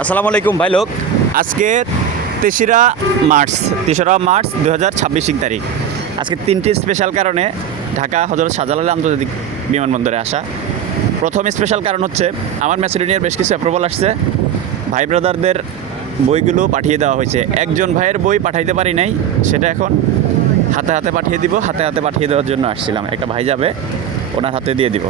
আসসালামু আলাইকুম ভাই লোক। আজকে তেসরা মার্চ 2026 তারিখ। আজকে তিনটি স্পেশাল কারণে ঢাকা হযরত শাহজালাল আন্তর্জাতিক বিমানবন্দরে আসা। প্রথম স্পেশাল কারণ হচ্ছে আমার ম্যাসেডোনিয়ার বেশ কিছু অ্যাপ্রুভাল আসছে, ভাই ব্রাদারদের বইগুলো পাঠিয়ে দেওয়া হয়েছে। একজন ভাইয়ের বই পাঠাইতে পারি নাই, সেটা এখন হাতে হাতে পাঠিয়ে দিব। হাতে হাতে পাঠিয়ে দেওয়ার জন্য আসছিলাম, একটা ভাই যাবে, ওনার হাতে দিয়ে দিব।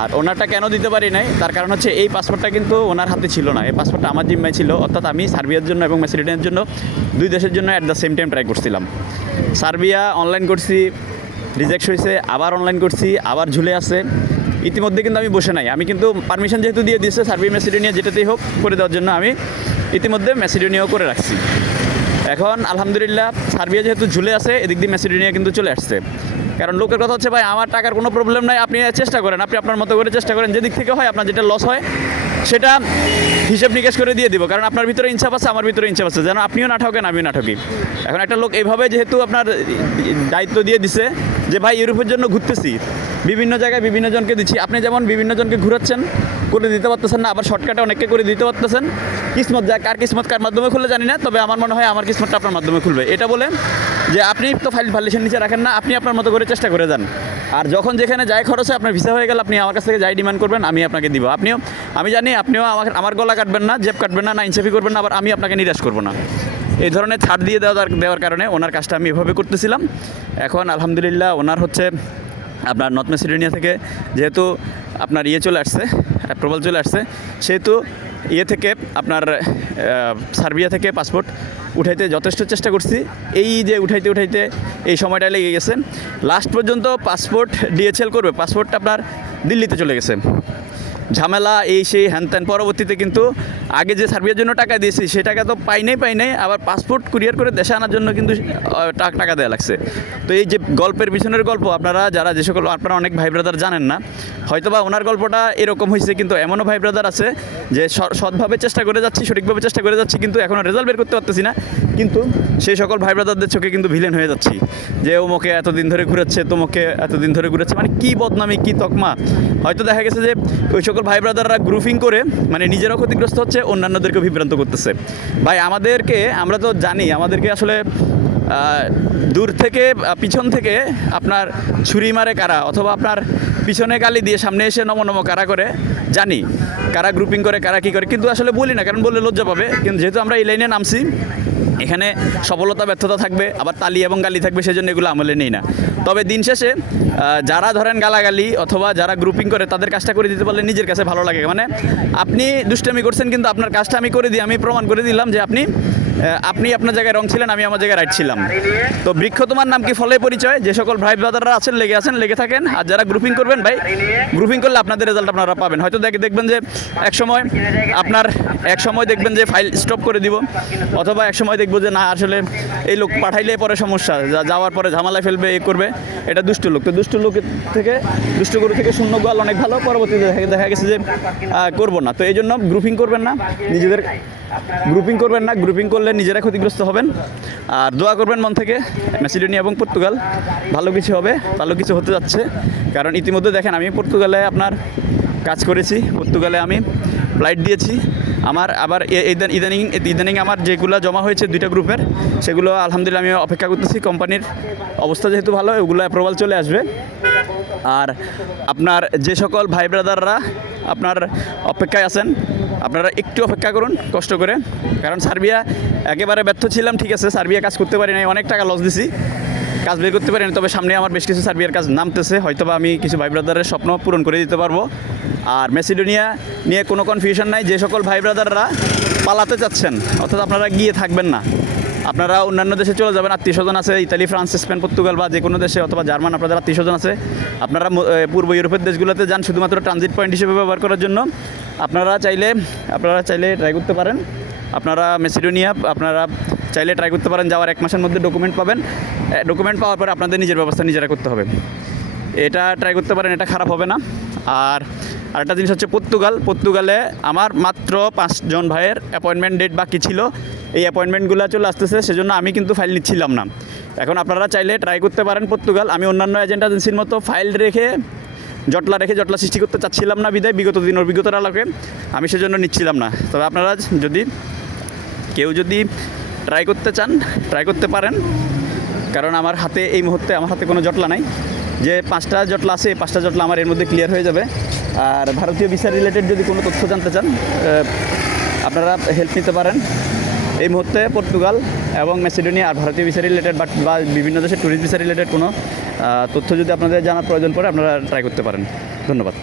আর ওনারটা কেন দিতে পারি নাই, তার কারণ হচ্ছে এই পাসপোর্টটা কিন্তু ওনার হাতে ছিল না, এই পাসপোর্টটা আমার জিম্মায় ছিল। অর্থাৎ আমি সার্বিয়ার জন্য এবং ম্যাসেডোনিয়ার জন্য দুই দেশের জন্য at the same time try করছিলাম। সার্বিয়া অনলাইন করছি, রিজেক্ট হয়েছে, আবার অনলাইন করছি, আবার ঝুলে আছে। ইতিমধ্যে কিন্তু আমি বসে নাই, আমি কিন্তু পারমিশন যেহেতু দিয়ে দিয়েছে সার্বিয়া ম্যাসেডোনিয়া যেটাতেই হোক করে দেওয়ার জন্য, আমি ইতিমধ্যে ম্যাসেডোনিয়াও করে রাখছি। এখন আলহামদুলিল্লাহ সার্বিয়া যেহেতু ঝুলে আছে, এদিক দিয়ে ম্যাসেডোনিয়া কিন্তু চলে আসছে। কারণ লোকের কথা হচ্ছে, ভাই আমার টাকার কোনো প্রবলেম নাই, আপনি চেষ্টা করেন, আপনি আপনার মতো করে চেষ্টা করেন, যেদিক থেকে হয় আপনার যেটা লস হয় সেটা হিসেব নিকেশ করে দিয়ে দিব। কারণ আপনার ভিতরে ইনসাফ আছে, আমার ভিতরে ইনসাফ আছে, যেন আপনিও না ঠকেন আমিও না ঠকি। এখন একটা লোক এইভাবে যেহেতু আপনার দায়িত্ব দিয়ে দিছে যে ভাই ইউরোপের জন্য ঘুরতেছি, বিভিন্ন জায়গায় বিভিন্ন জনকে দিচ্ছি, আপনি যেমন বিভিন্ন জনকে ঘুরাচ্ছেন, করে দিতে পারতেছেন না, আবার শর্টকাটে অনেককে করে দিতে পারতেছেন। কিসমত যায়, কার কিসমত কার মাধ্যমে খুলে জানি না, তবে আমার মনে হয় আমার কিসমতটা আপনার মাধ্যমে খুলবে। এটা বলে যে আপনি তো ফাইল ভালিশের নিচে রাখেন না, আপনি আপনার মতো করে চেষ্টা করে যান। আর যখন যেখানে যাই খরচে আপনার ভিসা হয়ে গেল, আপনি আমার কাছ থেকে যাই ডিমান্ড করবেন, আমি আপনাকে দিব। আমি জানি আপনিও আমার গলা কাটবেন না, জেব কাটবেন না, ইনসাফি করবেন না, আবার আমি আপনাকে নিরাশ করবো না। এই ধরনের ছাড় দিয়ে দেওয়ার কারণে ওনার কাজটা আমি এভাবে করতেছিলাম। এখন আলহামদুলিল্লাহ ওনার হচ্ছে আপনার নর্থ ম্যাসেডোনিয়া থেকে যেহেতু আপনার চলে আসছে, অ্যাপ্রুভাল চলে আসছে, সেহেতু থেকে আপনার সার্বিয়া থেকে পাসপোর্ট উঠাইতে যথেষ্ট চেষ্টা করছি। এই যে উঠাইতে এই সময়টা লেগে গেছে। লাস্ট পর্যন্ত পাসপোর্ট ডিএচএল করবে, পাসপোর্টটা আপনার দিল্লিতে চলে গেছে। ঝামেলা এই সেই হ্যান পরবর্তীতে কিন্তু আগে যে সার্বিয়ার জন্য টাকা দিয়েছি সেই টাকা তো পাই নাই, আবার পাসপোর্ট কুরিয়ার করে দেশে আনার জন্য কিন্তু টাকা দেওয়া লাগছে। তো এই যে গল্পের পিছনের গল্প, আপনারা যে সকল আপনারা অনেক ভাই ব্রাদার জানেন না, হয়তোবা ওনার গল্পটা এরকম হয়েছে, কিন্তু এমনও ভাই ব্রাদার আছে যে সৎভাবে চেষ্টা করে যাচ্ছি, সঠিকভাবে চেষ্টা করে যাচ্ছি, কিন্তু এখনও রেজাল্ট বের করতে পারতেছি না। কিন্তু সেই সকল ভাই ব্রাদারদের চোখে কিন্তু ভিলেন হয়ে যাচ্ছি, যে ওমকে এতদিন ধরে ঘুরাচ্ছে, তোমকে এতদিন ধরে ঘুরাচ্ছে, মানে কী বদনামি, কী তকমা। হয়তো দেখা গেছে যে ওই সকল ভাই ব্রাদাররা গ্রুপিং করে মানে নিজেরাও ক্ষতিগ্রস্ত হচ্ছে, অন্যান্যদেরকে বিভ্রান্ত করতেছে। ভাই আমরা তো জানি, আমাদেরকে আসলে দূর থেকে পিছন থেকে আপনার ছুরি মারে কারা, অথবা আপনার পিছনে গালি দিয়ে সামনে এসে নম কারা করে, জানি কারা গ্রুপিং করে, কারা কী করে, কিন্তু আসলে বলি না, কারণ বললে লজ্জা পাবে। কিন্তু যেহেতু আমরা এই লাইনে নামছি, এখানে সফলতা ব্যর্থতা থাকবে, আবার তালি এবং গালি থাকবে, সেজন্য এগুলো আমলে নেই না। তবে দিন শেষে যারা ধরেন গালাগালি অথবা যারা গ্রুপিং করে, তাদের কাজটা করে দিতে পারলে নিজের কাছে ভালো লাগে। মানে আপনি দুষ্টামি করছেন, কিন্তু আপনার কাজটা আমি করে দিই, আমি প্রমাণ করে দিলাম যে আপনি আপনার জায়গায় রং ছিলেন, আমি আমার জায়গায় রাইট ছিলাম। তো বৃক্ষ তোমার নাম কি ফলে পরিচয়। যে সকল ভাই ব্রাদাররা আছেন, লেগে থাকেন। আর যারা গ্রুপিং করবেন, ভাই গ্রুপিং করলে আপনাদের রেজাল্ট আপনারা পাবেন। হয়তো দেখবেন যে এক সময় দেখবেন যে ফাইল স্টপ করে দিব, অথবা এক সময় দেখবো যে না, আসলে এই লোক পাঠাইলে পরে সমস্যা, যাওয়ার পরে ঝামেলায় ফেলবে, করবে, এটা দুষ্ট লোক। তো দুষ্ট গরু থেকে শূন্য গোয়াল অনেক ভালো। পরবর্তীতে দেখা গেছে যে করবো না। তো এই জন্য গ্রুপিং করবেন না, গ্রুপিং করলে নিজেরা ক্ষতিগ্রস্ত হবেন। আর দোয়া করবেন মন থেকে, ম্যাসেডোনিয়া এবং পর্তুগাল ভালো কিছু হবে, ভালো কিছু হতে যাচ্ছে। কারণ ইতিমধ্যে দেখেন, আমি পর্তুগালে আপনার কাজ করেছি, পর্তুগালে আমি ফ্লাইট দিয়েছি। আমার আবার ইদানিং আমার যেগুলো জমা হয়েছে দুইটা গ্রুপের, সেগুলো আলহামদুলিল্লাহ আমি অপেক্ষা করতেছি। কোম্পানির অবস্থা যেহেতু ভালো, ওগুলো অ্যাপ্রুভাল চলে আসবে। আর আপনার যে সকল ভাই ব্রাদাররা আপনার অপেক্ষায় আছেন, আপনারা একটু অপেক্ষা করুন কষ্ট করে। কারণ সার্বিয়া একেবারে ব্যর্থ ছিলাম, ঠিক আছে, সার্বিয়া কাজ করতে পারি নাই, অনেক টাকা লস দিছি, কাজ বের করতে পারি না। তবে সামনে আমার বেশ কিছু সার্বিয়ার কাজ নামতেছে, হয়তোবা আমি কিছু ভাই ব্রাদারের স্বপ্ন পূরণ করে দিতে পারবো। আর ম্যাসেডোনিয়া নিয়ে কোনো কনফিউশন নাই। যে সকল ভাই ব্রাদাররা পালাতে চাচ্ছেন, অর্থাৎ আপনারা গিয়ে থাকবেন না, আপনারা অন্যান্য দেশে চলে যাবেন, আত্মীয় স্বজন আছে ইতালি, ফ্রান্স, স্পেন, পর্তুগাল বা যে কোনো দেশে, অথবা জার্মান, আপনাদের আত্মীয় স্বজন আছে, আপনারা পূর্ব ইউরোপের দেশগুলোতে যান শুধুমাত্র ট্রানজিট পয়েন্ট হিসেবে ব্যবহার করার জন্য। আপনারা চাইলে ট্রাই করতে পারেন। আপনারা ম্যাসেডোনিয়া চাইলে ট্রাই করতে পারেন, যাওয়ার 1 মাসের মধ্যে ডকুমেন্ট পাবেন। ডকুমেন্ট পাওয়ার পরে আপনাদের নিজের ব্যবস্থা নিজেরা করতে হবে। এটা ট্রাই করতে পারেন, এটা খারাপ হবে না। আর আরেকটা জিনিস হচ্ছে পর্তুগালে আমার মাত্র 5 জন ভাইয়ের অ্যাপয়েন্টমেন্ট ডেট বাকি ছিল। এই অ্যাপয়েন্টমেন্টগুলো চলে আসতেছে, সেজন্য আমি কিন্তু ফাইল নিচ্ছিলাম না। এখন আপনারা চাইলে ট্রাই করতে পারেন পর্তুগাল। আমি অন্যান্য এজেন্ট এজেন্সির মতো ফাইল রেখে জটলা রেখে জটলা সৃষ্টি করতে চাচ্ছিলাম না বিদায় বিগত দিনের অভিজ্ঞতার আলোকে আমি সেজন্য নিচ্ছিলাম না। তবে আপনারা কেউ যদি ট্রাই করতে চান ট্রাই করতে পারেন, কারণ আমার হাতে এই মুহূর্তে আমার হাতে কোনো জটলা নাই। যে 5টা জটলা আছে এই 5টা জটলা আমার এর মধ্যে ক্লিয়ার হয়ে যাবে। আর ভারতীয় ভিসা রিলেটেড যদি কোনো তথ্য জানতে চান আপনারা হেল্প নিতে পারেন। এই মুহূর্তে পর্তুগাল এবং ম্যাসিডোনিয়া আর ভারতীয় ভিসা রিলেটেড বা বিভিন্ন দেশের ট্যুরিস্ট ভিসা রিলেটেড কোনো তথ্য যদি আপনাদের জানার প্রয়োজন পড়ে আপনারা ট্রাই করতে পারেন। ধন্যবাদ।